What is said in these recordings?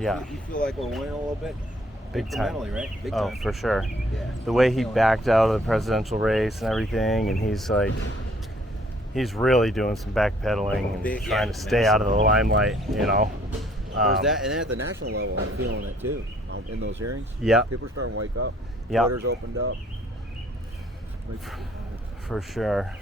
Yeah. You feel like we're winning a little bit? Big time. Right? Big Oh, time. for sure. Yeah. The way he backed out of the presidential race and everything, and he's really doing some backpedaling and trying to stay out of the limelight, you know. There's that, and then at the national level, I'm feeling it too. In those hearings, yeah, people are starting to wake up. Yeah, Twitter's opened up. For sure.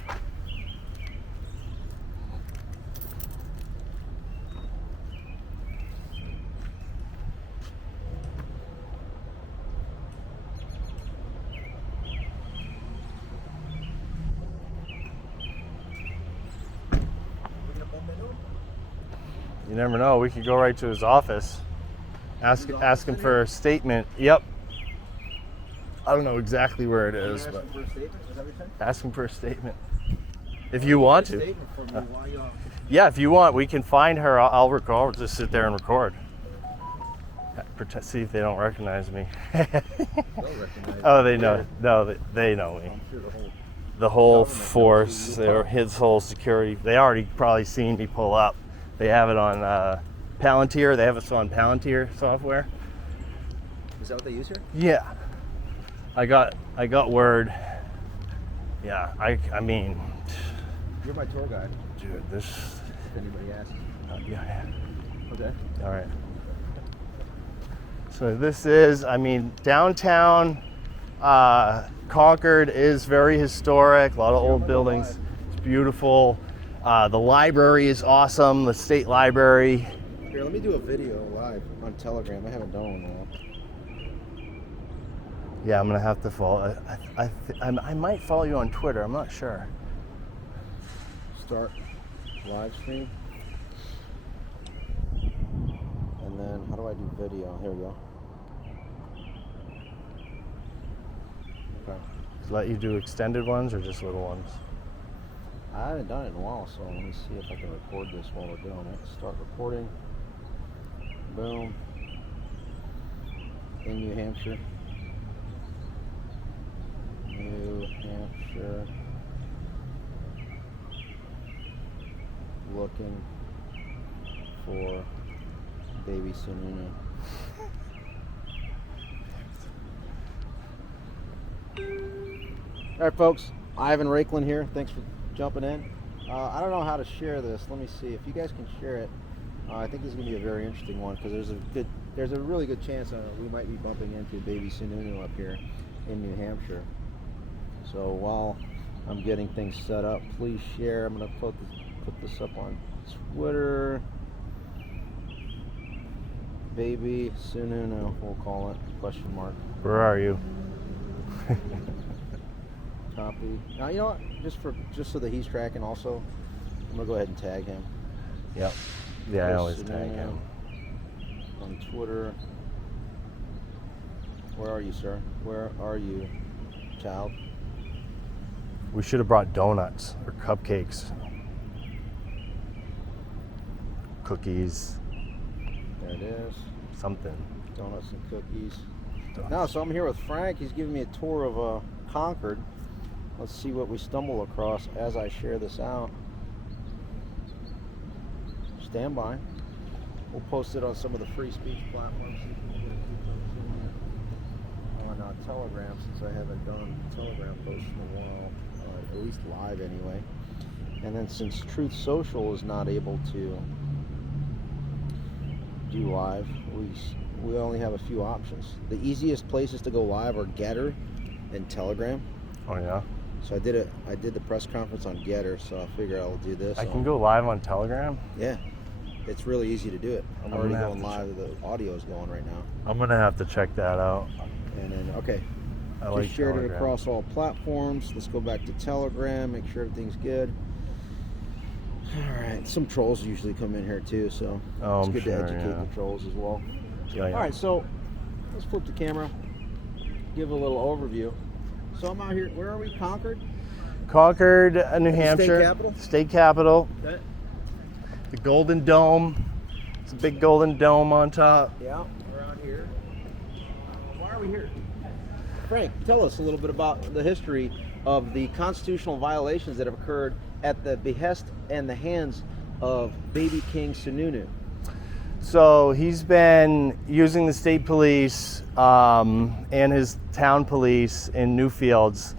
You never know. We could go right to his office. Ask him for a statement. Yep. I don't know exactly where it is, but ask him for a statement. If you want to. Yeah, if you want, we can find her. I'll record. I'll just sit there and record. See if they don't recognize me. Oh, they know. No, they know me. The whole force, his whole security. They already probably seen me pull up. They have it on Palantir. They have us on Palantir software. Is that what they use here? Yeah. I got word. Yeah, I mean. You're my tour guide. Dude, this. If anybody asks. Yeah. Okay. All right. So this is, downtown Concord is very historic. A lot of old buildings. It's beautiful. The library is awesome. The state library. Here, let me do a video live on Telegram. I haven't done one in a while. Yeah, I'm gonna have to follow. I might follow you on Twitter. I'm not sure. Start live stream, and then how do I do video? Here we go. Okay. Does it let you do extended ones or just little ones? I haven't done it in a while, so let me see if I can record this while we're doing it. Start recording. Boom. In New Hampshire. New Hampshire. Looking for baby Sununu. All right, folks. Ivan Raiklin here. Thanks for jumping in. I don't know how to share this. Let me see if you guys can share it. I think this is going to be a very interesting one because there's a really good chance we might be bumping into baby Sununu up here in New Hampshire. So while I'm getting things set up, please share. I'm going to put this up on Twitter. Baby Sununu, we'll call it, question mark. Where are you? Copy. Now, you know what? Just so that he's tracking also, I'm going to go ahead and tag him. Yep. Yeah, I always tag him. On Twitter. Where are you, sir? Where are you, child? We should have brought donuts or cupcakes. Cookies. There it is. Something. Donuts and cookies. Now, so I'm here with Frank. He's giving me a tour of Concord. Let's see what we stumble across as I share this out. Stand by. We'll post it on some of the free speech platforms. On Telegram, since I haven't done Telegram posts in a while, at least live anyway. And then since Truth Social is not able to do live, we only have a few options. The easiest places to go live are Getter and Telegram. Oh yeah. So I did the press conference on Getter, so I figure I'll do this. I can go live on Telegram? Yeah. It's really easy to do it. I'm already going live. The audio is going right now. I'm gonna have to check that out. And then okay. I Just shared it across all platforms. Let's go back to Telegram, make sure everything's good. Alright. Some trolls usually come in here too, so it's good to educate the trolls as well. Yeah. Alright, so let's flip the camera. Give a little overview. So I'm out here. Where are we? Concord? Concord, New Hampshire. State capital? State capital. Okay. The Golden Dome. It's a big golden dome on top. Yeah, we're out here. Why are we here? Frank, tell us a little bit about the history of the constitutional violations that have occurred at the behest and the hands of baby King Sununu. So he's been using the state police and his town police in Newfields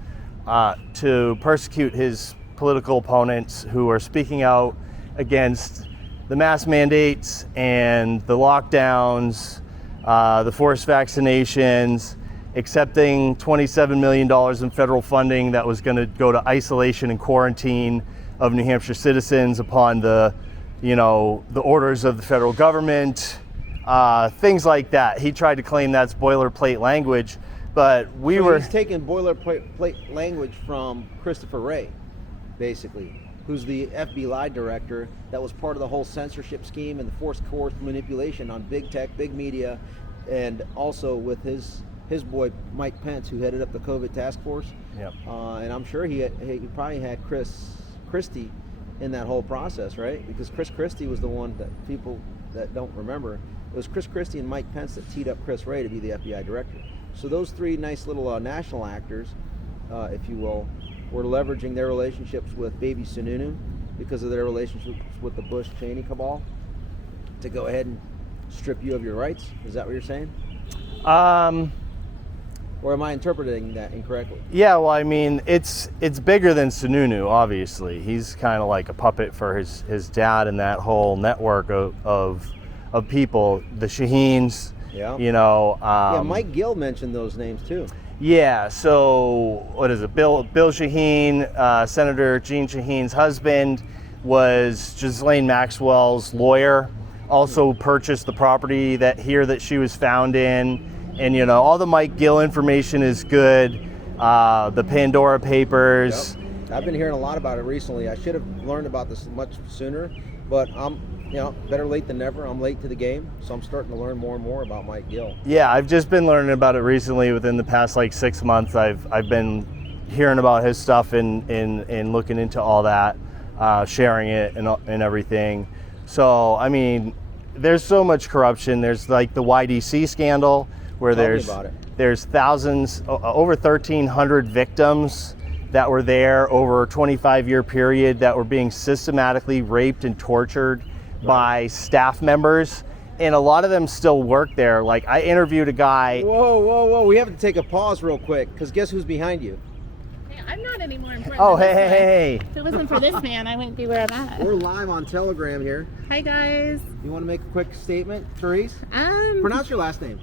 to persecute his political opponents who are speaking out against the mask mandates and the lockdowns, the forced vaccinations, accepting $27 million in federal funding that was going to go to isolation and quarantine of New Hampshire citizens upon the orders of the federal government, things like that. He tried to claim that's boilerplate language, but he's taking boilerplate language from Christopher Wray, basically, who's the FBI director that was part of the whole censorship scheme and the forced manipulation on big tech, big media, and also with his boy Mike Pence, who headed up the COVID task force. Yep. And I'm sure he probably had Chris Christie in that whole process, right? Because Chris Christie was the one that people that don't remember, it was Chris Christie and Mike Pence that teed up Chris Wray to be the FBI director. So those three nice little national actors, if you will, were leveraging their relationships with Baby Sununu because of their relationships with the Bush-Cheney cabal to go ahead and strip you of your rights. Is that what you're saying? Or am I interpreting that incorrectly? Yeah, well, I mean, it's bigger than Sununu, obviously. He's kind of like a puppet for his dad and that whole network of people, the Shaheens, Yeah. Yeah, Mike Gill mentioned those names too. Yeah, so what is it? Bill Shaheen, Senator Jean Shaheen's husband, was Ghislaine Maxwell's lawyer, also purchased the property that she was found in. And, all the Mike Gill information is good. The Pandora Papers. Yep. I've been hearing a lot about it recently. I should have learned about this much sooner, but I'm, better late than never. I'm late to the game, so I'm starting to learn more and more about Mike Gill. Yeah, I've just been learning about it recently. Within the past 6 months, I've been hearing about his stuff and looking into all that, sharing it and everything. So, I mean, there's so much corruption. There's the YDC scandal, where there's thousands, over 1,300 victims that were there over a 25-year period that were being systematically raped and tortured by staff members, and a lot of them still work there. Like, I interviewed a guy. Whoa! We have to take a pause real quick, because guess who's behind you? Hey, I'm not any more important. Oh, than this guy. hey! If it wasn't for this man, I wouldn't be where I'm at. We're live on Telegram here. Hi guys. You want to make a quick statement, Therese? Pronounce your last name.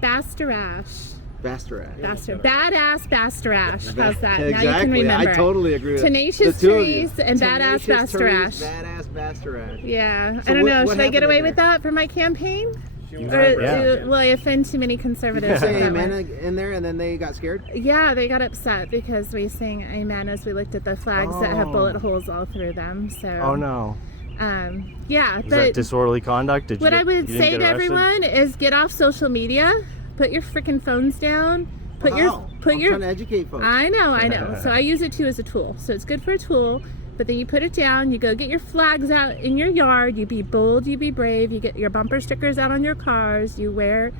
Bastarash. Badass Bastarash. How's that? Exactly. Now you can remember. I totally agree with Tenacious Therese and Badass Therese, Bastarash. Badass Bastarash. Yeah. So I don't know. what Should I get happened away in with there? that for my campaign? Yeah. Will I offend too many conservatives? Did you say that way? amen in there and then they got scared? Yeah, they got upset because we sang amen as we looked at the flags that have bullet holes all through them. So. Oh no. Yeah, Was but that disorderly conduct? what I would say to everyone is get off social media, put your freaking phones down, I'm trying to educate folks. I know. So I use it too as a tool. So it's good for a tool, but then you put it down, you go get your flags out in your yard, you be bold, you be brave, you get your bumper stickers out on your cars, you wear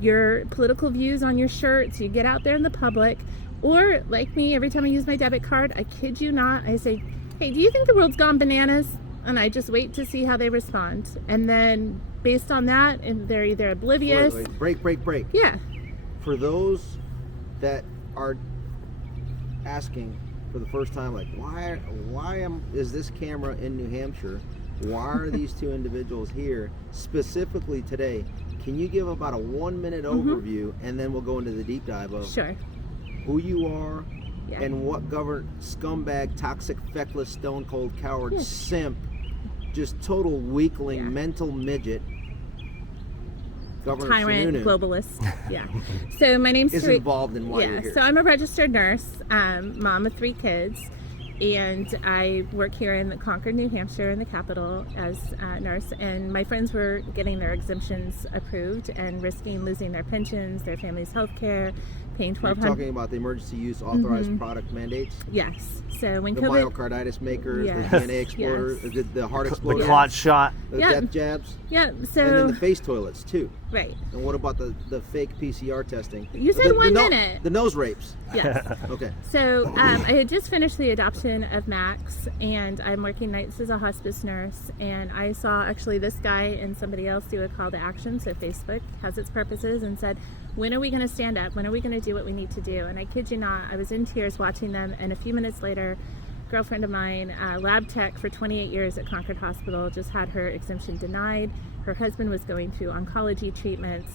your political views on your shirts, you get out there in the public. Or like me, every time I use my debit card, I kid you not, I say, hey, do you think the world's gone bananas? And I just wait to see how they respond. And then based on that, and they're either oblivious. Wait, break. Yeah. For those that are asking for the first time, like, why is this camera in New Hampshire? Why are these two individuals here specifically today? Can you give about a 1-minute overview, and then we'll go into the deep dive of who you are and what scumbag, toxic, feckless, stone cold coward, simp, just total weakling, mental midget, Governor Tyrant, Sununu globalist. Yeah. So my name's is involved in why you're here. So I'm a registered nurse, mom of 3 kids, and I work here in Concord, New Hampshire, in the capital as a nurse. And my friends were getting their exemptions approved and risking losing their pensions, their family's health care, paying You're $1,200. talking about the emergency use authorized product mandates? Yes. So when The COVID, myocarditis makers, Yes, the DNA exploder, yes. the heart The exploder, clot shot. the Yep. death jabs, yeah. and then So the face toilets too. right. And what about the fake PCR testing? You said The 1 minute. The nose rapes. Yes. Okay. So I had just finished the adoption of Max, and I'm working nights as a hospice nurse. And I saw actually this guy and somebody else do a call to action. So Facebook has its purposes and said, when are we going to stand up? When are we going to do what we need to do? And I kid you not, I was in tears watching them. And a few minutes later, a girlfriend of mine, lab tech for 28 years at Concord Hospital, just had her exemption denied. Her husband was going through oncology treatments.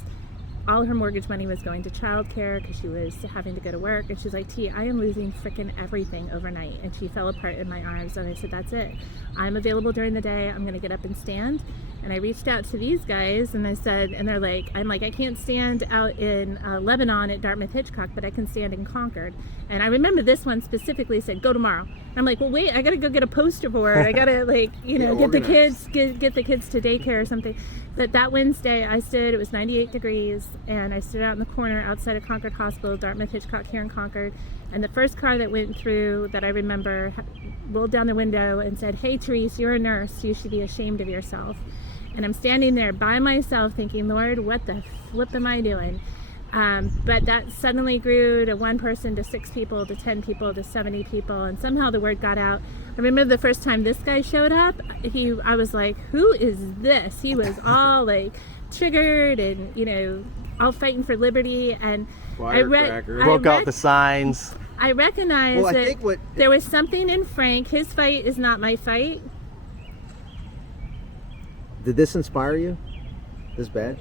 All her mortgage money was going to childcare because she was having to go to work. And she's like, T, I am losing frickin' everything overnight. And she fell apart in my arms. And I said, that's it. I'm available during the day. I'm going to get up and stand. And I reached out to these guys and I said, and they're like, I'm like, I can't stand out in Lebanon at Dartmouth Hitchcock, but I can stand in Concord. And I remember this one specifically said, go tomorrow. And I'm like, well, wait, I got to go get a poster board. I got to like, you know, get the kids to daycare or something. But that Wednesday I stood, it was 98 degrees, and I stood out in the corner outside of Concord Hospital, Dartmouth Hitchcock here in Concord. And the first car that went through that I remember rolled down the window and said, hey, Therese, you're a nurse. You should be ashamed of yourself. And I'm standing there by myself thinking, Lord, what the flip am I doing? But that suddenly grew to one person, to 6 people, to 10 people, to 70 people. And somehow the word got out. I remember the first time this guy showed up, I was like, who is this? He was all like triggered and, you know, all fighting for liberty. And Firecracker. Broke out the signs. I recognized Well, I that think what there was something in Frank. His fight is not my fight. did this inspire you? This badge?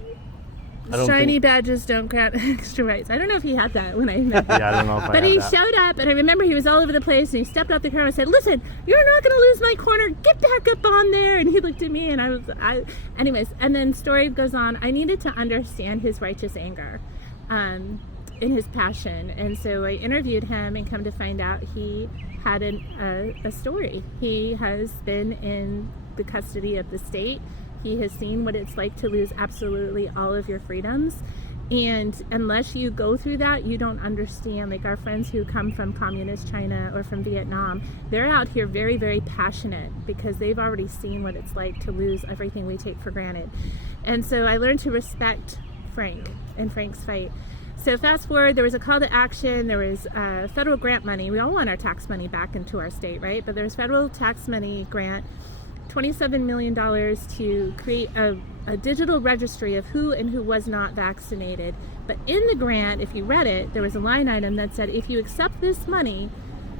I don't Shiny think- badges don't grant extra rights. I don't know if he had that when I met him. Yeah, I don't know if I But have he that. showed up, and I remember he was all over the place, and he stepped out the car and said, listen, you're not going to lose my corner. Get back up on there. And he looked at me, and anyways, and then story goes on. I needed to understand his righteous anger in his passion. And so I interviewed him and come to find out he had a story. He has been in the custody of the state. He has seen what it's like to lose absolutely all of your freedoms. And unless you go through that, you don't understand. Like our friends who come from communist China or from Vietnam, they're out here very, very passionate because they've already seen what it's like to lose everything we take for granted. And so I learned to respect Frank and Frank's fight. So fast forward, there was a call to action. There was federal grant money. We all want our tax money back into our state, right? But there's federal tax money grant, $27 million to create a digital registry of who and who was not vaccinated. But in the grant, if you read it, there was a line item that said, if you accept this money,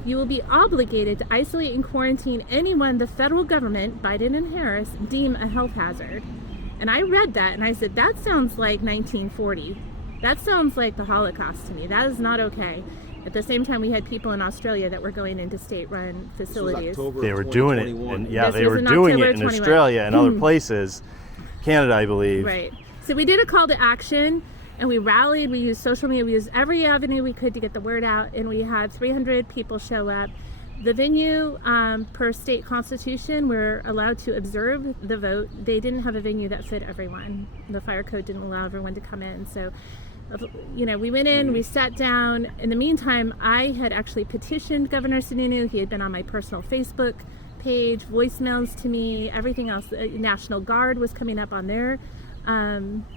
you will be obligated to isolate and quarantine anyone the federal government, Biden and Harris, deem a health hazard. And I read that and I said, that sounds like 1940. That sounds like the Holocaust to me. That is not okay. At the same time, we had people in Australia that were going into state-run facilities. They were doing it, and yeah, This they was were in doing October it in 21. Australia and other places, Canada, I believe. Right. So we did a call to action, and we rallied. We used social media. We used every avenue we could to get the word out, and we had 300 people show up. The venue, per state constitution, we're allowed to observe the vote. They didn't have a venue that fit everyone. The fire code didn't allow everyone to come in. So, you know, we went in, we sat down. In the meantime, I had actually petitioned Governor Sununu. He had been on my personal Facebook page, voicemails to me, everything else. The National Guard was coming up on their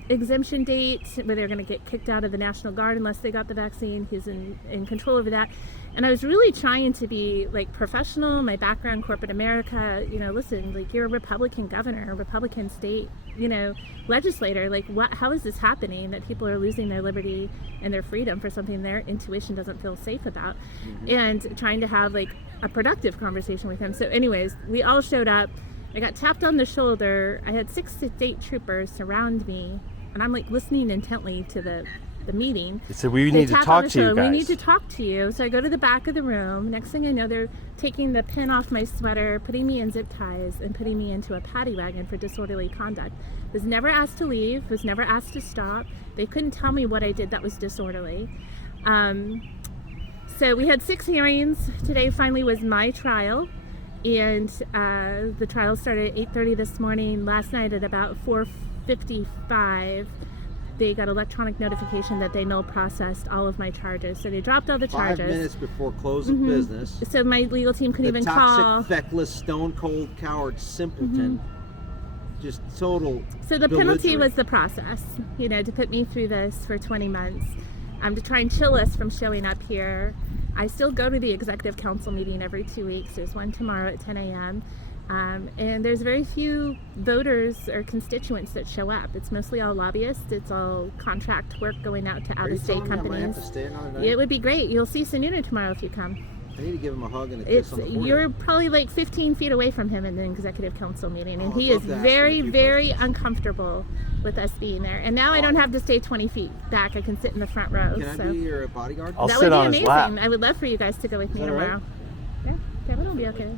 exemption date, where they're going to get kicked out of the National Guard unless they got the vaccine. He's in control over that. And I was really trying to be like professional. My background, corporate America, you know, listen, like you're a Republican governor, a Republican state, you know, legislator. Like how is this happening that people are losing their liberty and their freedom for something their intuition doesn't feel safe about? And trying to have like a productive conversation with him. So anyways, we all showed up. I got tapped on the shoulder. I had 6 state troopers surround me, and I'm like listening intently to the meeting. They said, we They need to tap on talk the to you shoulder, guys. We need to talk to you. So I go to the back of the room. Next thing I know, they're taking the pin off my sweater, putting me in zip ties, and putting me into a paddy wagon for disorderly conduct. Was never asked to leave, was never asked to stop. They couldn't tell me what I did that was disorderly. So we had 6 hearings. Today finally was my trial. And the trial started at 8:30 this morning. Last night at about 4:55, they got electronic notification that they null processed all of my charges. So they dropped all the 5 charges. minutes before close of business. So my legal team couldn't The even call. toxic, feckless, stone cold coward simpleton. Just total. So the penalty belligerent. was the process, to put me through this for 20 months. To try and chill us from showing up here. I still go to the executive council meeting every 2 weeks. There's one tomorrow at 10 a.m. And there's very few voters or constituents that show up. It's mostly all lobbyists. It's all contract work going out to out-of-state companies. I might have to stay another night? It would be great. You'll see Sununu tomorrow if you come. I need to give him a hug and a kiss on the forehead. You're probably like 15 feet away from him in the executive council meeting, and he I'd is love to ask very, him a few very questions. uncomfortable with us being there. And now I don't have to stay 20 feet back. I can sit in the front row. Can I be your bodyguard? I'll That sit would be on his amazing. lap. I would love for you guys to go with me that all right? tomorrow. Yeah, Kevin will be okay.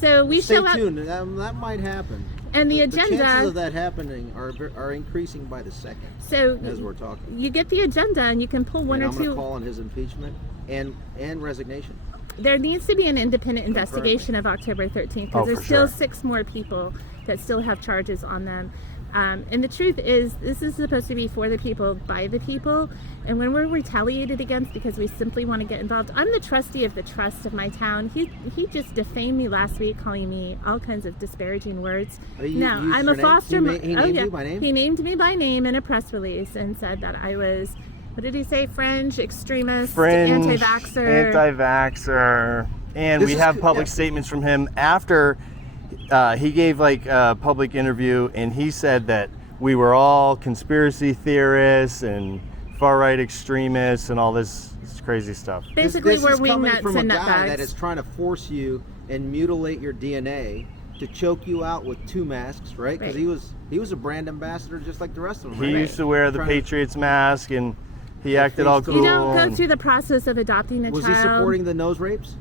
So we Stay show up, tuned. That might happen. and the The chances agenda. of that happening are increasing by the second So as we're talking. you get the agenda, and you can pull one And or I'm going to two. call on his impeachment and resignation. There needs to be an independent investigation of October 13th because Oh, there's for still sure. 6 more people that still have charges on them. And the truth is, this is supposed to be for the people, by the people. And when we're retaliated against because we simply want to get involved, I'm the trustee of the trust of my town. He just defamed me last week, calling me all kinds of disparaging words. You No, used I'm your a name? foster He mom. named you by name? He named me by name in a press release and said that I was, what did he say? Fringe, extremist, Fringe, anti-vaxxer. anti-vaxxer, and This we is have good, public yeah. statements from him after he gave like a public interview, and he said that we were all conspiracy theorists and far-right extremists and all this crazy stuff. Basically, this we're is coming wingnuts from a and guy that nutbags. is trying to force you and mutilate your DNA to choke you out with 2 masks, right? Because Right. he was a brand ambassador just like the rest of them. He right? used to wear the Trying to- Patriots mask, and he acted all face cool. to- You don't go and- through the process of adopting a Was child. he supporting the nose rapes?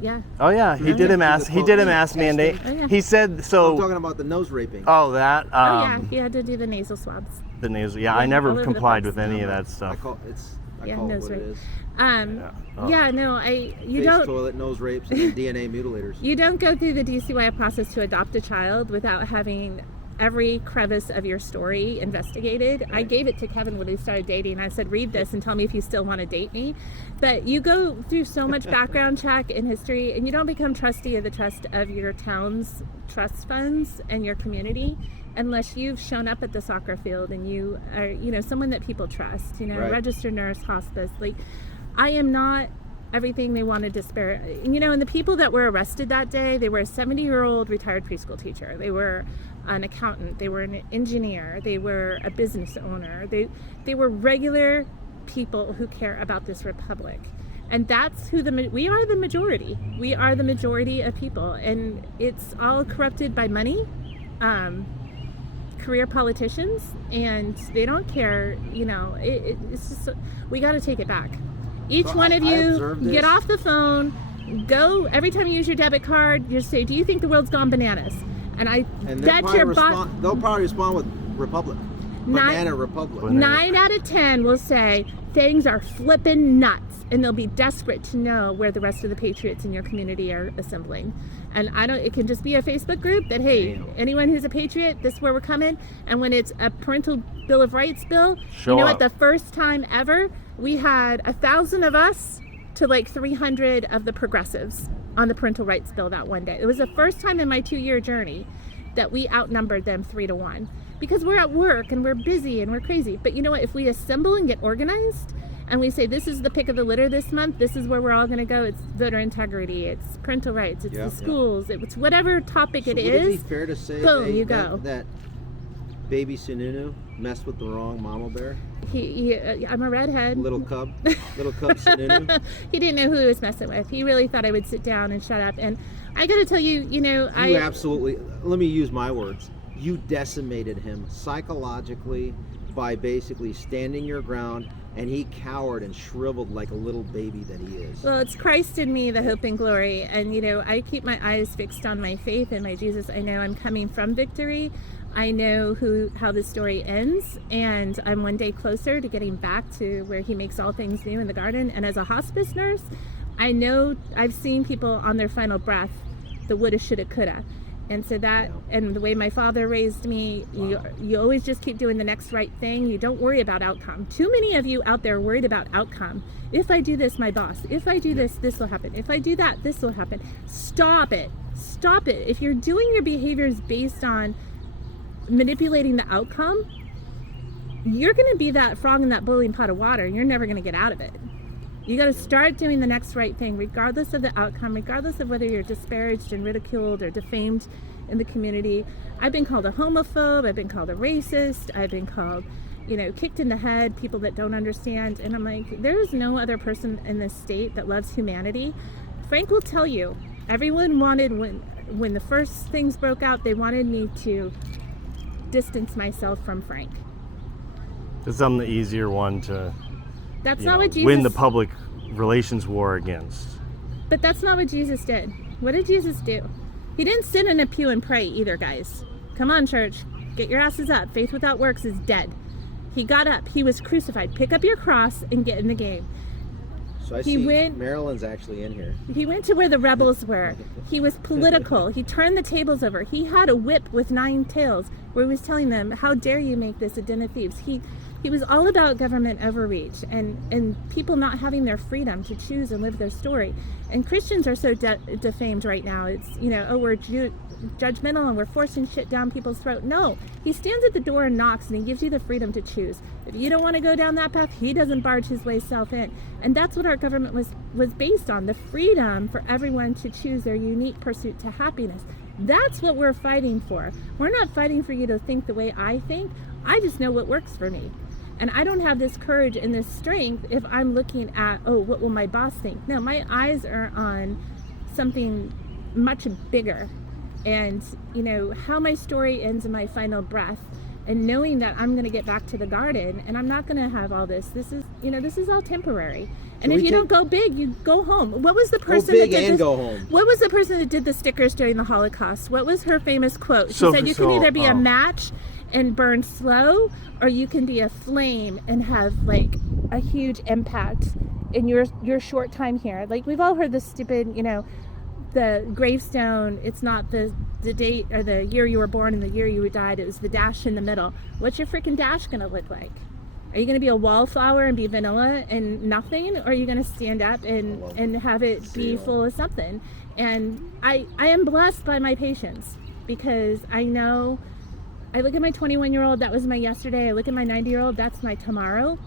Yeah. Oh yeah, he did a mask. He did a mask mandate. Oh, yeah. He said I'm so. talking about the nose raping. Oh that. Oh yeah, he had to do the nasal swabs. The nasal. Yeah, Yeah, I never all over the complied place. with any of that I stuff. call I Yeah, call it nose what it rape. is. Oh. No, you Face don't. toilet nose rapes and then DNA mutilators. You don't go through the DCY process to adopt a child without having every crevice of your story investigated. I gave it to Kevin when we started dating. I said, read this and tell me if you still want to date me. But you go through so much background check and history, and you don't become trustee of the trust of your town's trust funds and your community unless you've shown up at the soccer field and you are, someone that people trust, Right. registered nurse, hospice. Like, I am not everything they want to disparage. And the people that were arrested that day, they were a 70-year-old retired preschool teacher. They were an accountant. They were an engineer. They were a business owner. They were regular people who care about this republic. And that's who we are the majority. We are the majority of people. And it's all corrupted by money, career politicians, and they don't care. It's just, we got to take it back. Each So one of I you observed get this. off the phone, go, every time you use your debit card, you say, do you think the world's gone bananas? And I And bet your butt, they'll probably respond with Republic. Banana Republic. 9 out of 10 will say things are flipping nuts, and they'll be desperate to know where the rest of the patriots in your community are assembling. And it can just be a Facebook group that, hey, Damn. anyone who's a patriot, this is where we're coming. And when it's a parental Bill of Rights bill, Show what, up. the first time ever, we had 1,000 of us to like 300 of the progressives on the parental rights bill that one day. It was the first time in my 2-year journey that we outnumbered them 3-1. Because we're at work and we're busy and we're crazy. But you know what? If we assemble and get organized and we say, this is the pick of the litter this month, this is where we're all going to go. It's voter integrity, it's parental rights, it's Yeah, the yeah. schools, it's whatever topic So it would is. it be fair to say boom, you go. that baby Sununu messed with the wrong mama bear? I'm a redhead. Little cub Sununu? He didn't know who he was messing with. He really thought I would sit down and shut up. And I got to tell you, You absolutely, let me use my words. You decimated him psychologically by basically standing your ground, and he cowered and shriveled like a little baby that he is. Well, it's Christ in me, the hope and glory. And, I keep my eyes fixed on my faith and my Jesus. I know I'm coming from victory. I know how the story ends. And I'm one day closer to getting back to where he makes all things new in the garden. And as a hospice nurse, I know I've seen people on their final breath, the woulda, shoulda, coulda. And so that, and the way my father raised me, you always just keep doing the next right thing. You don't worry about outcome. Too many of you out there worried about outcome. If I do this, my boss. If I do this, this will happen. If I do that, this will happen. Stop it. Stop it. If you're doing your behaviors based on manipulating the outcome, you're going to be that frog in that boiling pot of water. You're never going to get out of it. You got to start doing the next right thing, regardless of the outcome, regardless of whether you're disparaged and ridiculed or defamed in the community. I've been called a homophobe. I've been called a racist. I've been called, kicked in the head, people that don't understand. And I'm like, there is no other person in this state that loves humanity. Frank will tell you, everyone wanted, when the first things broke out, they wanted me to distance myself from Frank. Because I'm the easier one to That's not what Jesus win the public relations war against. But that's not what Jesus did. What did Jesus do? He didn't sit in a pew and pray either, guys. Come on, church. Get your asses up. Faith without works is dead. He got up. He was crucified. Pick up your cross and get in the game. So I see Marilyn's actually in here. He went to where the rebels were. He was political. He turned the tables over. He had a whip with 9 tails where he was telling them, how dare you make this a den of thieves? He was all about government overreach and people not having their freedom to choose and live their story. And Christians are so defamed right now. It's, we're judgmental and we're forcing shit down people's throat. No, he stands at the door and knocks, and he gives you the freedom to choose. If you don't want to go down that path, he doesn't barge his way self in. And that's what our government was based on, the freedom for everyone to choose their unique pursuit to happiness. That's what we're fighting for. We're not fighting for you to think the way I think. I just know what works for me. And I don't have this courage and this strength if I'm looking at, what will my boss think? No, my eyes are on something much bigger. And, how my story ends in my final breath, and knowing that I'm going to get back to the garden and I'm not going to have all this. This is all temporary. And if you don't go big, you go home. What was the person that did go home? What was the person that did the stickers during the Holocaust? What was her famous quote? She said, you can either be a match and burn slow, or you can be a flame and have like a huge impact in your short time here. Like, we've all heard the stupid, the gravestone, it's not the date or the year you were born and the year you died, it was the dash in the middle. What's your freaking dash gonna look like? Are you gonna be a wallflower and be vanilla and nothing, or are you gonna stand up and have it be full of something? And I am blessed by my patience, because I know, I look at my 21-year-old, that was my yesterday. I look at my 90-year-old, that's my tomorrow.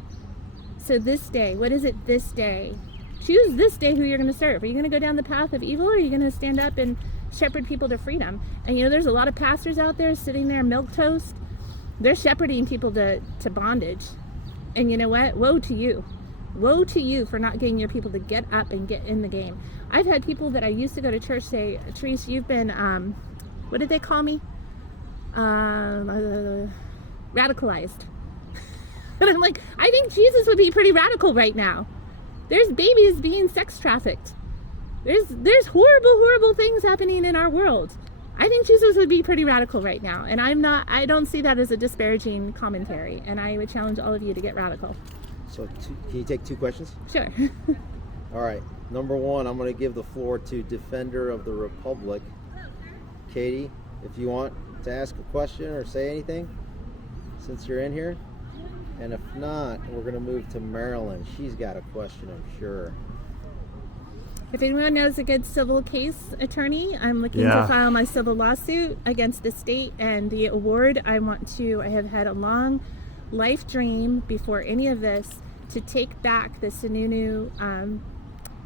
So this day, what is it this day? Choose this day who you're going to serve. Are you going to go down the path of evil, or are you going to stand up and shepherd people to freedom? And there's a lot of pastors out there sitting there milquetoast. They're shepherding people to bondage. And you know what? Woe to you. Woe to you for not getting your people to get up and get in the game. I've had people that I used to go to church say, Therese, you've been, what did they call me? Radicalized. And I'm like, I think Jesus would be pretty radical right now. There's babies being sex trafficked. There's horrible things happening in our world. I think Jesus would be pretty radical right now. And I don't see that as a disparaging commentary. And I would challenge all of you to get radical. So can you take 2 questions? Sure. All right. Number 1, I'm going to give the floor to Defender of the Republic. Katie, if you want to ask a question or say anything since you're in here. And if not, we're going to move to Marilyn. She's got a question, I'm sure. If anyone knows a good civil case attorney, I'm looking to file my civil lawsuit against the state, and the award I have had a long life dream before any of this, to take back the Sununu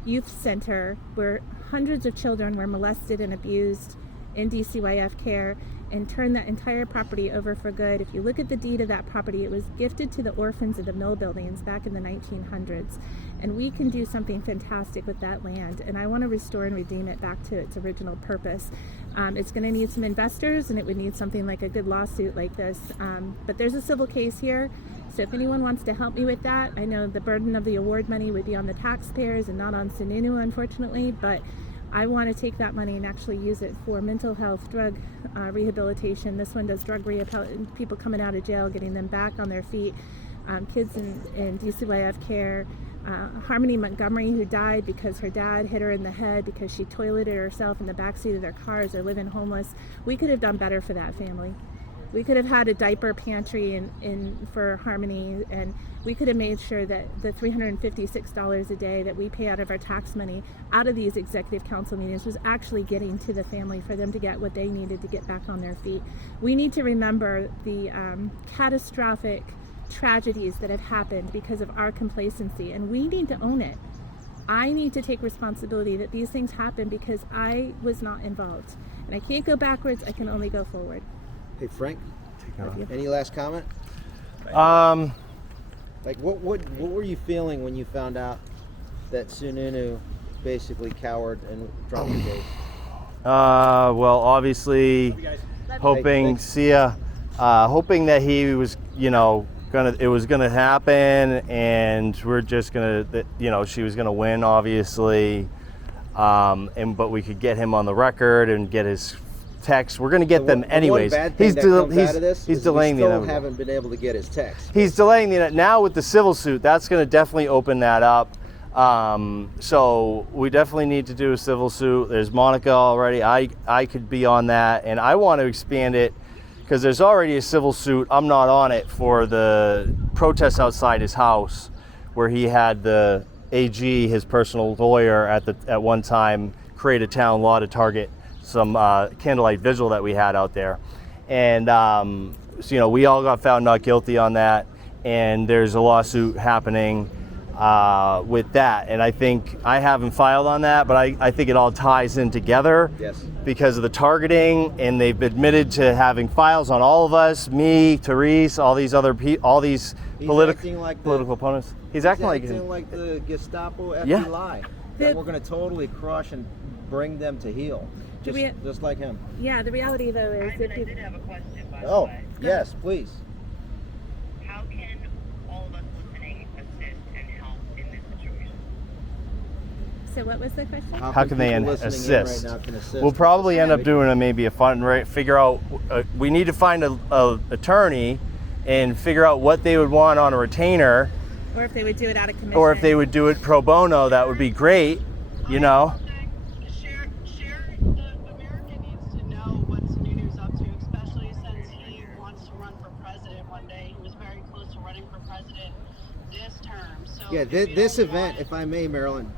Youth Center, where hundreds of children were molested and abused in DCYF care, and turn that entire property over for good. If you look at the deed of that property, it was gifted to the orphans of the mill buildings back in the 1900s. And we can do something fantastic with that land. And I want to restore and redeem it back to its original purpose. It's going to need some investors, and it would need something like a good lawsuit like this. But there's a civil case here. So if anyone wants to help me with that, I know the burden of the award money would be on the taxpayers and not on Sununu, unfortunately, but I want to take that money and actually use it for mental health, drug rehabilitation. This one does drug rehabilitation, people coming out of jail, getting them back on their feet. kids in DCYF care, Harmony Montgomery, who died because her dad hit her in the head because she toileted herself in the backseat of their cars. They're living homeless. We could have done better for that family. We could have had a diaper pantry in for Harmony, and we could have made sure that the $356 a day that we pay out of our tax money out of these executive council meetings was actually getting to the family for them to get what they needed to get back on their feet. We need to remember the catastrophic tragedies that have happened because of our complacency, and we need to own it. I need to take responsibility that these things happen because I was not involved, and I can't go backwards. I can only go forward. Hey, Frank, any last comment? Like, what were you feeling when you found out that Sununu basically cowered and dropped the case? Well, obviously, hoping that he was, it was gonna happen, and we're just gonna, she was gonna win, obviously, but we could get him on the record and get his text. We're going to get them anyways. He's delaying the inevitable. Haven't been able to get his text. He's delaying the now with the civil suit. That's going to definitely open that up. So we definitely need to do a civil suit. There's Monica already. I could be on that, and I want to expand it because there's already a civil suit. I'm not on it for the protests outside his house, where he had the AG, his personal lawyer, at one time create a town law to target some candlelight vigil that we had out there, and so we all got found not guilty on that, and there's a lawsuit happening with that, and I think I haven't filed on that, but I think it all ties in together. Yes. Because of the targeting, and they've admitted to having files on all of us, me, Therese, all these other political opponents. He's acting like the Gestapo Yeah. FBI that we're going to totally crush and bring them to heel. Just like him. Yeah, the reality though is I did have a question, by the Oh, way. yes, please. How can all of us listening assist and help in this situation? So what was the question? How can they people listening assist? in right now can assist? We'll probably end up doing maybe a fund, right? Figure out, we need to find a attorney and figure out what they would want on a retainer, Or if they would do it out of commission. or if they would do it pro bono. That would be great, America needs to know what Sununu's up to, especially since he wants to run for president one day. He was very close to running for president this term. So Yeah, this event, if I may, Marilyn,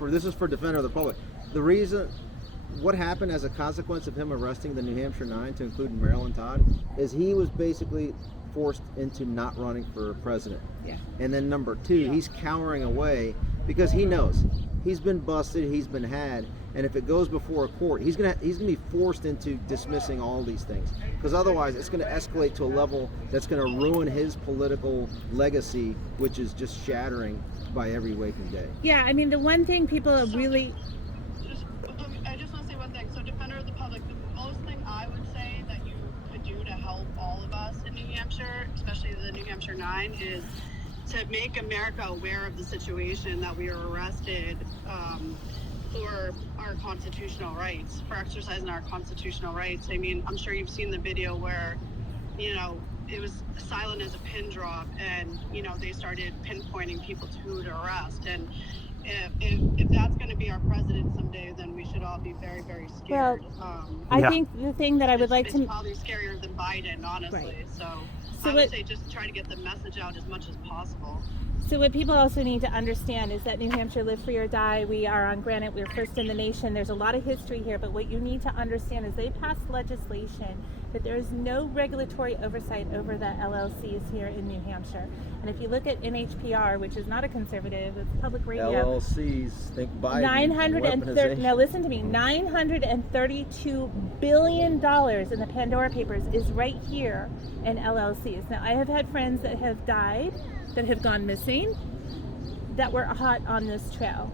this is for Defender of the Public. The reason, what happened as a consequence of him arresting the New Hampshire 9, to include Marilyn Todd, is he was basically forced into not running for president. Yeah. And then number two, he's cowering away because he knows he's been busted, he's been had, and if it goes before a court, he's gonna be forced into dismissing all these things, because otherwise it's going to escalate to a level that's going to ruin his political legacy, which is just shattering by every waking day. Yeah, I mean, the one thing people are really... I just want to say one thing. So Defender of the Public, the most thing I would say that you could do to help all of us in New Hampshire, especially the New Hampshire 9, is to make America aware of the situation that we were arrested for our constitutional rights, for exercising our constitutional rights. I mean, I'm sure you've seen the video where, it was silent as a pin drop, and, they started pinpointing people to who to arrest. And if that's going to be our president someday, then we should all be very, very scared. I think the thing that I would like it's to... probably scarier than Biden, honestly. Right. So So I would what- say just try to get the message out as much as possible. So what people also need to understand is that New Hampshire Live Free or Die, we are on granite, we're first in the nation. There's a lot of history here, but what you need to understand is they passed legislation that there is no regulatory oversight over the LLCs here in New Hampshire. And if you look at NHPR, which is not a conservative, it's public radio. LLCs, think Biden. 930, now listen to me, $932 billion in the Pandora Papers is right here in LLCs. Now, I have had friends that have died, that have gone missing, that were hot on this trail.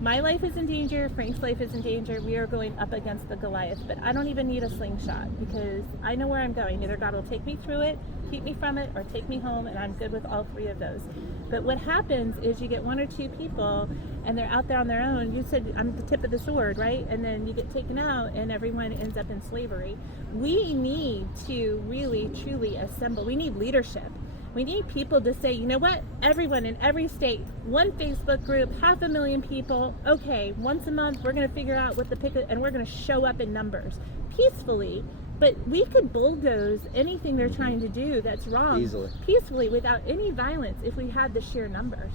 My life is in danger, Frank's life is in danger. We are going up against the Goliath, but I don't even need a slingshot because I know where I'm going. Either God will take me through it, keep me from it, or take me home, and I'm good with all three of those. But what happens is you get one or two people and they're out there on their own. You said I'm the tip of the sword, right? And then you get taken out and everyone ends up in slavery. We need to really, truly assemble. We need leadership. We need people to say, you know what, everyone in every state, one Facebook group, 500,000 people, okay, once a month we're going to figure out what the pick, and we're going to show up in numbers peacefully. But we could bulldoze anything they're trying to do that's wrong Easily. peacefully without any violence if we had the sheer numbers.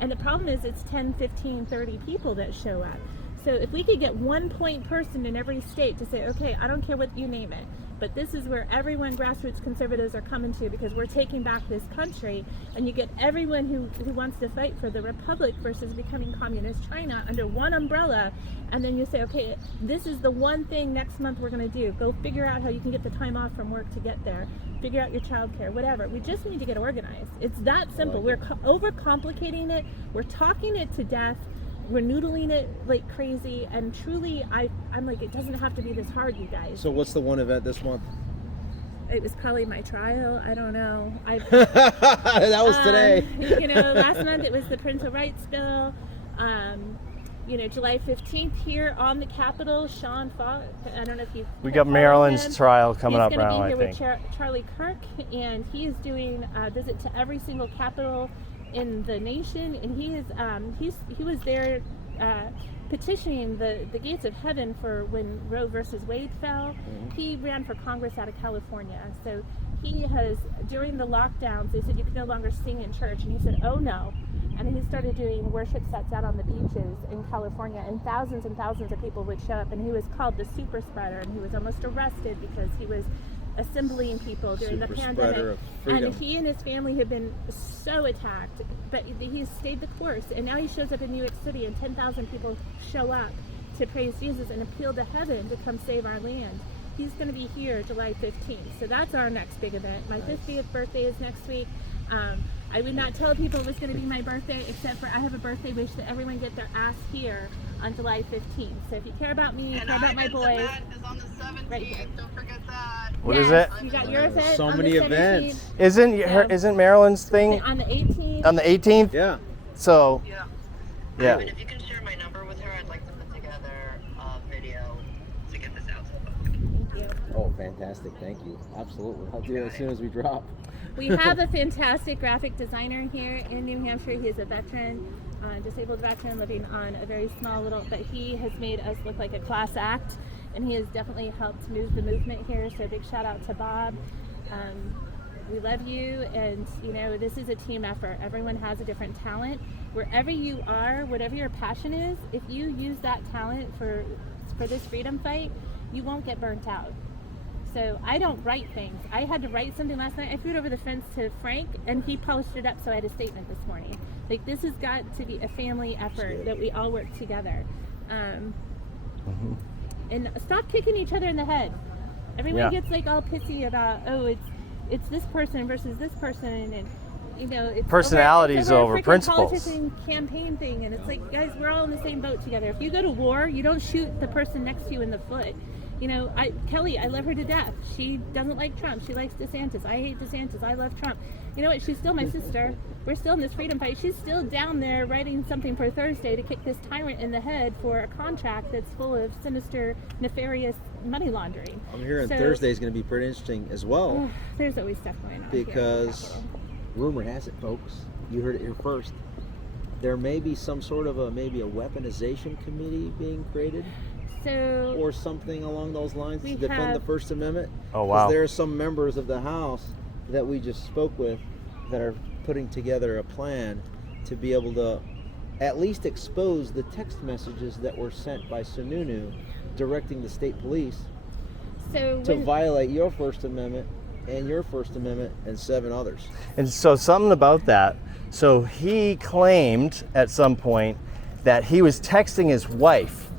And the problem is it's 10, 15, 30 people that show up. So if we could get one point person in every state to say, okay, I don't care what you name it, but this is where everyone, grassroots conservatives, are coming to because we're taking back this country, and you get everyone who wants to fight for the republic versus becoming communist China under one umbrella, and then you say, okay, this is the one thing next month we're going to do. Go figure out how you can get the time off from work to get there. Figure out your childcare, whatever. We just need to get organized. It's that simple. We're overcomplicating it. We're talking it to death. We're noodling it like crazy, and truly, I'm like, it doesn't have to be this hard, you guys. So what's the one event this month? It was probably my trial. I don't know. That was today. You know, last month it was the parental rights bill. You know, July 15th here on the Capitol, Sean Falk. I don't know if you. We got Maryland's trial coming up now, I He's going to think. be here with Charlie Kirk, and he is doing a visit to every single Capitol in the nation, and he was there petitioning the gates of heaven for when Roe versus Wade fell. He ran for Congress out of California, so he has, during the lockdowns, they said you could no longer sing in church, and he said, oh no, and he started doing worship sets out on the beaches in California, and thousands of people would show up, and he was called the super spreader, and he was almost arrested because he was assembling people during the pandemic, and he and his family have been so attacked, but he's stayed the course, and now he shows up in New York City and 10,000 people show up to praise Jesus and appeal to heaven to come save our land. He's going to be here July 15th, so that's our next big event. My 50th birthday is next week. I would not tell people it was going to be my birthday, except for I have a birthday wish that everyone get their ass here on July 15th. So if you care about me, care about my boys. Event is on the 17th. Right here. Don't forget that. What is it? You got your event So on many the 17th. events. Isn't Maryland's thing On the 18th. on the 18th? Yeah. So, Yeah. yeah. And if you can share my number with her, I'd like to put together a video to get this out to the public. Thank you. Oh, fantastic. Thank you. Absolutely. I'll do it as soon as we drop. We have a fantastic graphic designer here in New Hampshire. He is a veteran, disabled veteran living on a very small little, but he has made us look like a class act, and he has definitely helped move the movement here. So a big shout out to Bob. We love you, and you know, this is a team effort. Everyone has a different talent. Wherever you are, whatever your passion is, if you use that talent for this freedom fight, you won't get burnt out. So I don't write things. I had to write something last night. I threw it over the fence to Frank, and he polished it up, so I had a statement this morning. Like, this has got to be a family effort that we all work together. And stop kicking each other in the head. Everyone gets like all pissy about, oh, it's this person versus this person, and you know, it's Personalities over a freaking principles. politician campaign thing, and it's like, guys, we're all in the same boat together. If you go to war, you don't shoot the person next to you in the foot. You know, Kelly, I love her to death. She doesn't like Trump. She likes DeSantis. I hate DeSantis. I love Trump. You know what? She's still my sister. We're still in this freedom fight. She's still down there writing something for Thursday to kick this tyrant in the head for a contract that's full of sinister, nefarious money laundering. I'm hearing So- Thursday is going to be pretty interesting as well, There's always stuff going on. here at the because Capitol. rumor has it, folks, you heard it here first, there may be some sort of maybe a weaponization committee being created, So or something along those lines We to defend have- the First Amendment. Oh, wow. There are some members of the House that we just spoke with that are putting together a plan to be able to at least expose the text messages that were sent by Sununu directing the state police so to when, violate your First Amendment and your First Amendment and 7 others. And so something about that. So he claimed at some point that he was texting his wife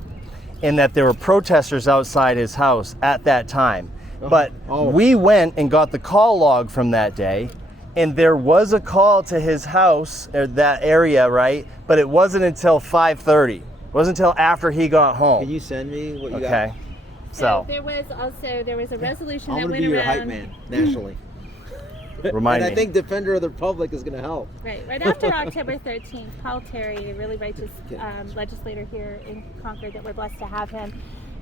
and that there were protesters outside his house at that time. But we went and got the call log from that day, and there was a call to his house, or that area, right? But it wasn't until 5:30. It wasn't until after he got home. Can you send me what you Okay. got? So there was a resolution I'm that going to went be your hype around. man nationally. remind And I me. think Defender of the Republic is going to help. Right after October 13th, Paul Terry, a really righteous legislator here in Concord that we're blessed to have him,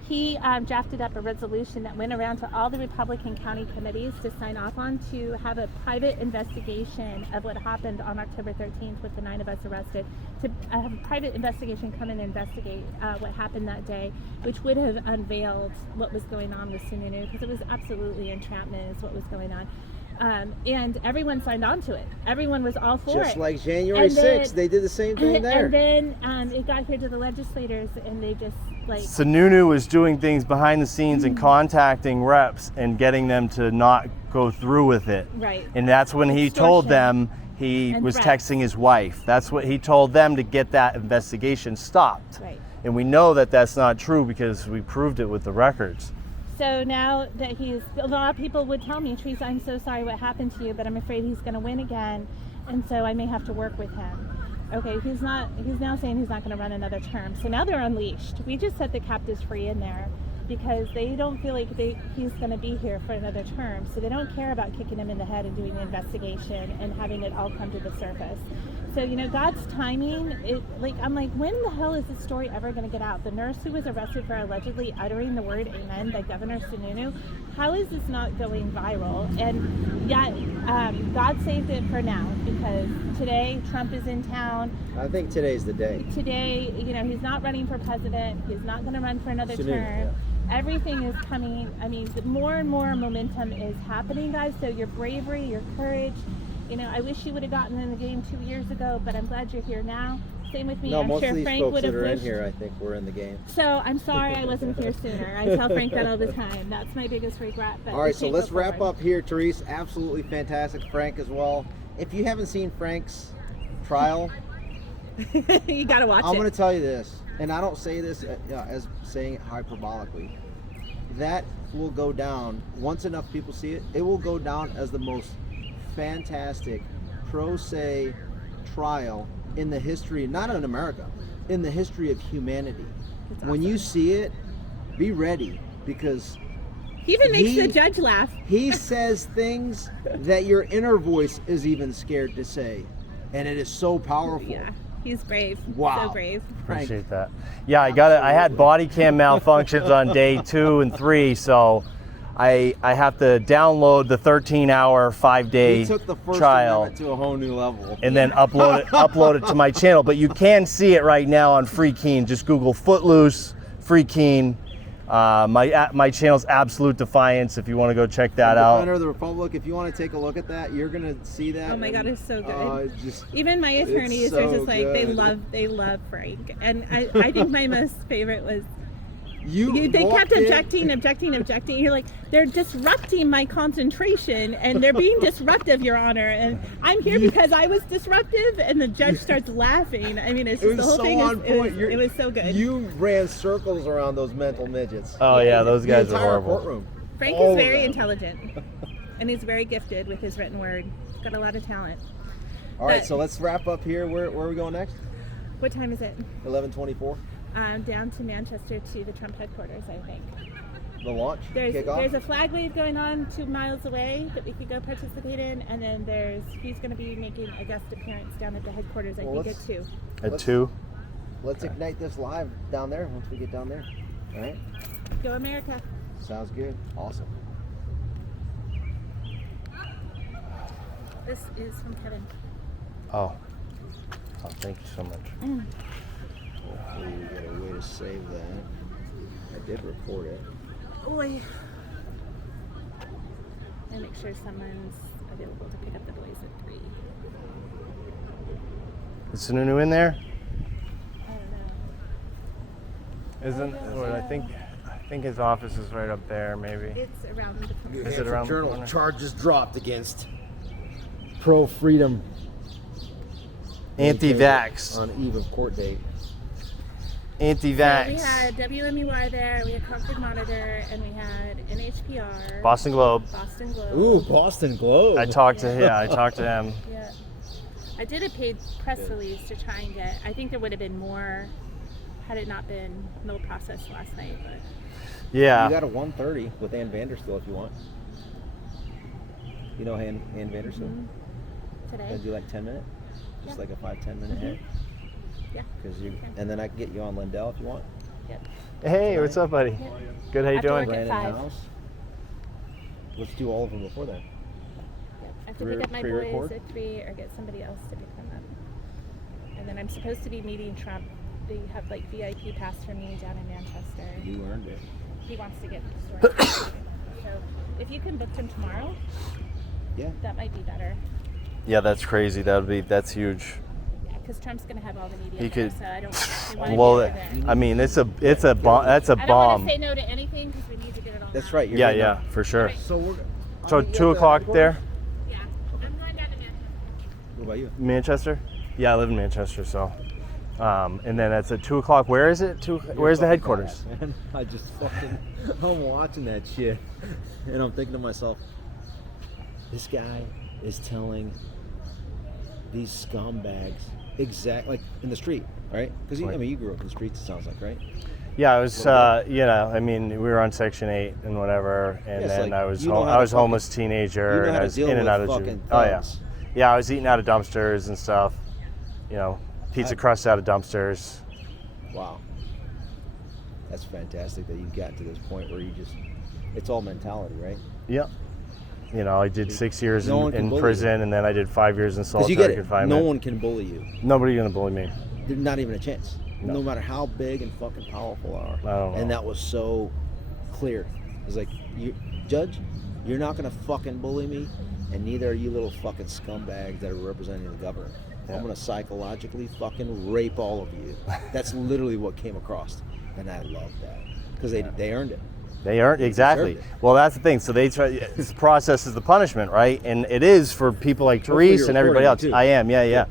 He drafted up a resolution that went around to all the Republican county committees to sign off on to have a private investigation of what happened on October 13th with the 9 of us arrested, to have a private investigation come and investigate what happened that day, which would have unveiled what was going on with Sununu, because it was absolutely entrapment is what was going on. And everyone signed on to it. Everyone was all for it. Just like January 6th, they did the same thing there. And then it got here to the legislators, and they just like... Sununu was doing things behind the scenes and contacting reps and getting them to not go through with it. Right. And that's when he told them he and was threats. texting his wife. That's what he told them to get that investigation stopped. Right. And we know that that's not true because we proved it with the records. So now that a lot of people would tell me, Teresa, I'm so sorry what happened to you, but I'm afraid he's going to win again, and so I may have to work with him. Okay, he's now saying he's not going to run another term. So now they're unleashed. We just set the captives free in there because they don't feel like he's going to be here for another term. So they don't care about kicking him in the head and doing the investigation and having it all come to the surface. So, God's timing, I'm like, when the hell is this story ever going to get out? The nurse who was arrested for allegedly uttering the word amen by Governor Sununu, how is this not going viral? And yet, God saved it for now, because today Trump is in town. I think today's the day. Today, he's not running for president. He's not going to run for another Sununu, term. yeah. Everything is coming. I mean, more and more momentum is happening, guys. So your bravery, your courage, I wish you would have gotten in the game 2 years ago, but I'm glad you're here now. Same with me. No, I'm most sure of these Frank folks would that have are in wished. here, I think, were in the game. So I'm sorry I wasn't here sooner. I tell Frank that all the time. That's my biggest regret. But All right, we so can't let's go wrap forward. up here, Therese. Absolutely fantastic. Frank as well. If you haven't seen Frank's trial, You gotta watch I'm it. going to tell you this, and I don't say this as saying it hyperbolically. That will go down, once enough people see it, it will go down as the most fantastic pro se trial in the history, not in America, in the history of humanity. It's When awesome. you see it, be ready, because He even makes he- the judge laugh. he says things that your inner voice is even scared to say, and it is so powerful. Yeah, he's brave. Wow. So brave. Frank, Appreciate that. Yeah, I got it. I had body cam malfunctions on day 2 and 3, so I have to download the 13-hour, 5-day he took the First trial Amendment to a whole new level. and then upload it to my channel. But you can see it right now on Free Keen. Just Google Footloose, Free Keen. My channel's Absolute Defiance. If you want to go check that out. Defender of the Republic. If you want to take a look at that, you're gonna see that. Oh my God, it's so good. Just Even my It's attorneys are so just like they good. love Frank, and I think my most favorite was they walked kept in- objecting. You're like, they're disrupting my concentration, and they're being disruptive, Your Honor. And I'm here because I was disruptive, and the judge starts laughing. I mean, it's It just was the whole so thing. on point. It was so good. You ran circles around those mental midgets. Oh yeah, those guys the are entire horrible. Courtroom. Frank All is of very them. intelligent, and he's very gifted with his written word. He's got a lot of talent. All right, But- so let's wrap up here. Where are we going next? What time is it? 11:24. Down to Manchester to the Trump headquarters, I think. The launch There's kickoff. a flag wave going on 2 miles away that we could go participate in, and then he's going to be making a guest appearance down at the headquarters, I Well, think at 2. At 2. Let's ignite this live down there once we get down there. All right. Go America. Sounds good. Awesome. This is from Kevin. Oh, thank you so much. Hopefully we get a way to save that. I did record it. Boy. And make sure someone's available to pick up the boys at 3. Is Sununu in there? I don't know. Isn't? Well, I think his office is right up there, maybe. It's around the corner. Is it around the Journal corner? charges dropped against pro-freedom Anti-vax. on eve of court date. Anti-vax. So we had WMUR there, we had Concord Monitor, and we had NHPR, Boston Globe. Boston Globe. Ooh, Boston Globe. I talked to him. Yeah. I did a paid press release to try and get, I think there would have been more had it not been no process last night. But Yeah. You got a 1:30 with Ann Vanderstill if you want. You know Ann Vanderstill? today. Gonna do like 10 minutes? Just Yeah. like a 5-10 minute hit? Yeah. And then I can get you on Lindell if you want. Yep. Hey, what's up, buddy? Yep. Good. How you After doing? work. Brandon 5. House. Let's do all of them before then. Yep. I have to pick up my Pre-record? boys at 3 or get somebody else to pick them up. And then I'm supposed to be meeting Trump. They have like VIP pass for me down in Manchester. You earned it. He wants to get the story. So if you can book him tomorrow, Yeah. that might be better. Yeah, that's crazy. That's huge. Yeah, because Trump's gonna have all the media He there, could- so I don't want to Well, get there. I mean, it's a bomb. That's a I don't want bomb. to say no to anything because we need to get it all That's done. right. You're Yeah, getting yeah, up. for sure. Right. So we're. So I'll be at 2 the o'clock headquarters. there, Yeah, I'm going down to Manchester. What about you? Manchester. Yeah, I live in Manchester, so. And then that's at 2 o'clock. Where is it? Where's the headquarters? Man, I just fucking. I'm watching that shit, and I'm thinking to myself, this guy is telling these scumbags exactly like in the street, right? Because I mean, you grew up in the streets. It sounds like, right? Yeah, I was. I mean, we were on Section 8 and whatever, and Yeah, it's then like, I was. you know how I to was fucking- homeless teenager, you know and how I to was deal in and with out of fucking jail. Oh yeah, thugs. yeah. I was eating out of dumpsters and stuff. You know, pizza crust out of dumpsters. Wow. That's fantastic that you got to this point where you just. It's all mentality, right? Yeah. You know, I did 6 years No one can in bully prison, and then I did 5 years in Because you solitary get it. confinement. No one can bully you. Nobody gonna bully me. There's not even a chance. No. No matter how big and fucking powerful are. I don't know. And that was so clear. It's like, Judge, you're not gonna fucking bully me, and neither are you little fucking scumbags that are representing the government. Yeah. I'm gonna psychologically fucking rape all of you. That's literally what came across, and I love that because they earned it. They aren't exactly. deserved it. Well, that's the thing. So they try. This process is the punishment, right? And it is for people like Therese you're and everybody else. recording, too. I am. Yeah.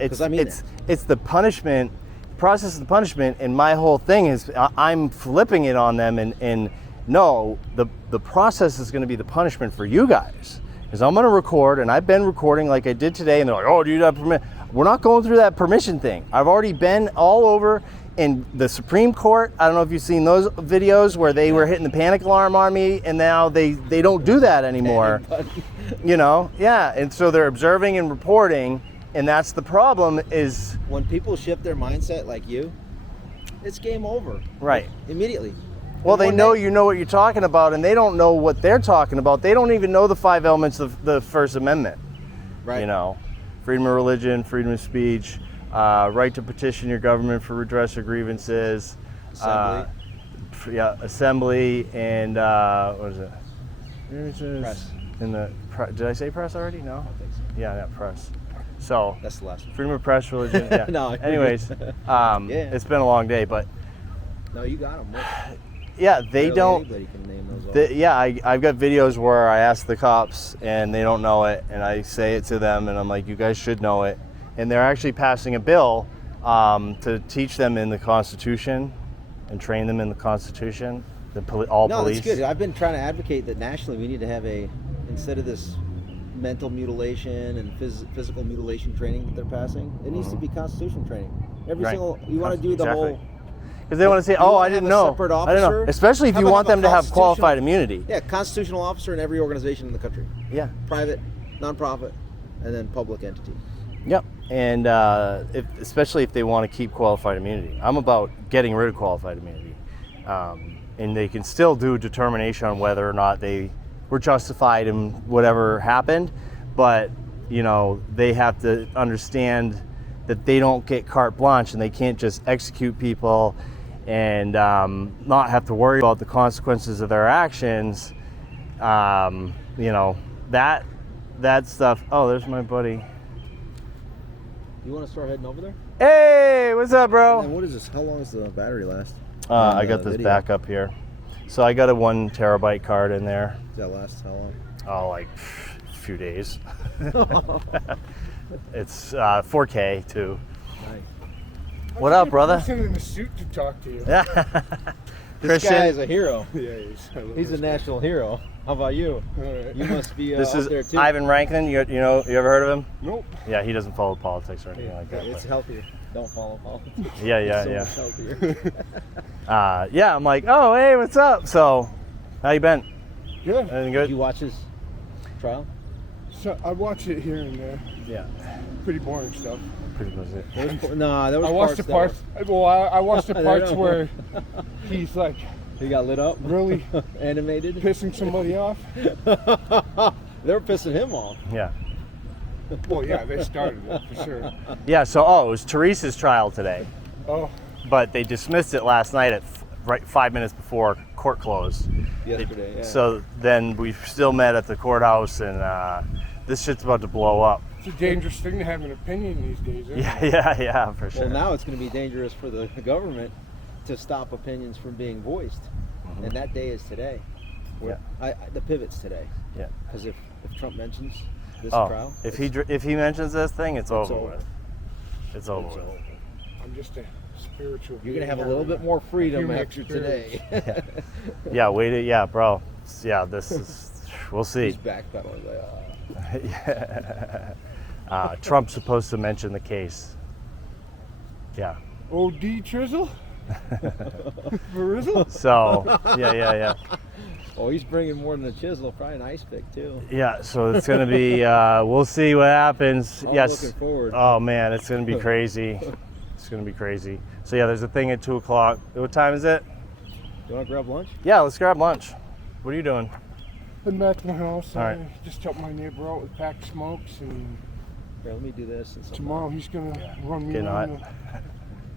It's 'Cause I mean it's the punishment. Process of the punishment, and my whole thing is I'm flipping it on them, and no, the process is going to be the punishment for you guys. Because I'm going to record, and I've been recording like I did today, and they're like, oh, do you have permission? We're not going through that permission thing. I've already been all over in the Supreme Court. I don't know if you've seen those videos where they were hitting the panic alarm on me, and now they don't do that anymore. You know, yeah, and so they're observing and reporting, and that's the problem is, When people shift their mindset like you, it's game over. right. Immediately. Well, And they one know day- you know what you're talking about, and they don't know what they're talking about. They don't even know the 5 elements of the First Amendment. Right. You know, freedom of religion, freedom of speech, right to petition your government for redress of grievances, Assembly. assembly, and what is it? Press. Did I say press already? No. I think so. Yeah, press. So That's the last one. freedom of press, religion. Yeah. No, Anyways, Yeah. it's been a long day, but No, you got them. yeah, they don't. Anybody can name those off. Yeah, I've got videos where I ask the cops and they don't know it, and I say it to them, and I'm like, you guys should know it. And they're actually passing a bill to teach them in the Constitution and train them in the Constitution. All No, police. that's good. I've been trying to advocate that nationally we need to have instead of this mental mutilation and physical mutilation training that they're passing, it needs to be Constitution training. Every Right. single, you want to do the Exactly. whole. Because they want to say, You oh, wanna I didn't have a know. separate I don't know. officer? Especially if How you about want them to have constitutional- qualified immunity. Yeah, constitutional officer in every organization in the country. Yeah. Private, nonprofit, and then public entity. Yep. And especially if they want to keep qualified immunity. I'm about getting rid of qualified immunity. And they can still do determination on whether or not they were justified in whatever happened. But, you know, they have to understand that they don't get carte blanche and they can't just execute people and not have to worry about the consequences of their actions. You know, that stuff. Oh, there's my buddy. You want to start heading over there? Hey, what's up, bro? And what is this? How long does the battery last? I got this video. back up here. So I got a 1 terabyte card in there. Does that last how long? Oh, like a few days. It's 4K too. Nice. What up, brother? I'm in a suit to talk to you. This Christian? guy is a hero. Yeah, He's a national hero. How about you? Alright. You must be This up is there too. Ivan Raiklin. You ever heard of him? Nope. Yeah, he doesn't follow politics or anything like that. It's but- healthier. Don't follow politics. Yeah, It's so yeah. much healthier. Yeah, I'm like, oh, hey, what's up? So, how you been? Yeah. Anything Did good? you watch his trial? So I watch it here and there. Yeah. Pretty boring stuff. pretty much it. Nah, there was I watched the parts. Well, I watched the I parts know. where he's like He got lit up. really Animated. pissing somebody off. They were pissing him off. Yeah. Well, yeah, they started it for sure. Yeah, so, it was Teresa's trial today, Oh, but they dismissed it last night at right 5 minutes before court closed. Yesterday, yeah. So then we still met at the courthouse, and this shit's about to blow up. it's a dangerous thing to have an opinion these days. Isn't it? Yeah, for sure. Well, now it's going to be dangerous for the government to stop opinions from being voiced, and that day is today. The pivot's today. Yeah. Because if Trump mentions this Oh, trial, if he mentions this thing, it's over over. with. It's over with. I'm just a spiritual. you're going to have a being. little bit more freedom Human after experience. today. Yeah, bro. Yeah, this is. We'll see. He's backpedaling. Trump's supposed to mention the case. Yeah. OD Trizzle? Verizzle? So, yeah. Oh, he's bringing more than a chisel, probably an ice pick too. Yeah, so it's going to be, we'll see what happens. I'm Yes. looking forward. Oh, man, it's going to be crazy. It's going to be crazy. So, yeah, there's a thing at 2 o'clock. What time is it? You want to grab lunch? Yeah, let's grab lunch. What are you doing? Been back to my house. All right. I just helped my neighbor out with packed smokes, and Here, let me do this. And some- tomorrow he's gonna run me Getting on hot.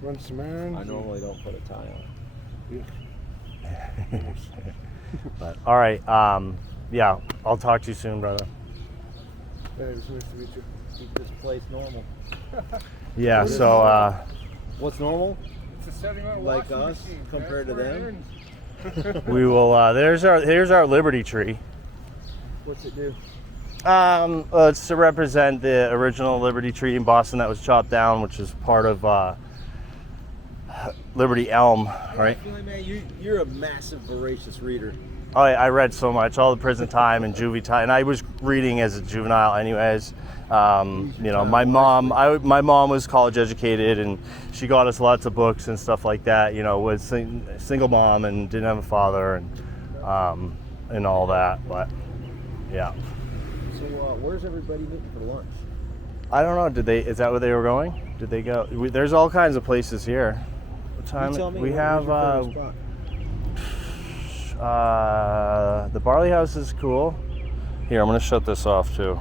run some errands. I normally don't put a tie on. But, all right. Yeah, I'll talk to you soon, brother. Yeah, it was nice to meet you. Keep this place normal. Yeah, so, What's normal? It's a setting on a Like washing us, machine. compared That's to where them? errands. we will, here's our Liberty tree. What's it do? It's to represent the original Liberty tree in Boston that was chopped down, which is part of Liberty Elm, right? I feel like, man, you're a massive, voracious reader. I read so much, all the prison time and juvie time, and I was reading as a juvenile, anyways. My mom was college educated, and she got us lots of books and stuff like that. Was single mom and didn't have a father, and all that. But yeah, So, where's everybody meeting for lunch? I don't know. Is that where they were going? Did they go? There's all kinds of places here. What time? You tell me. We where's have your favorite spot? the Barley House is cool. Here, I'm gonna shut this off too.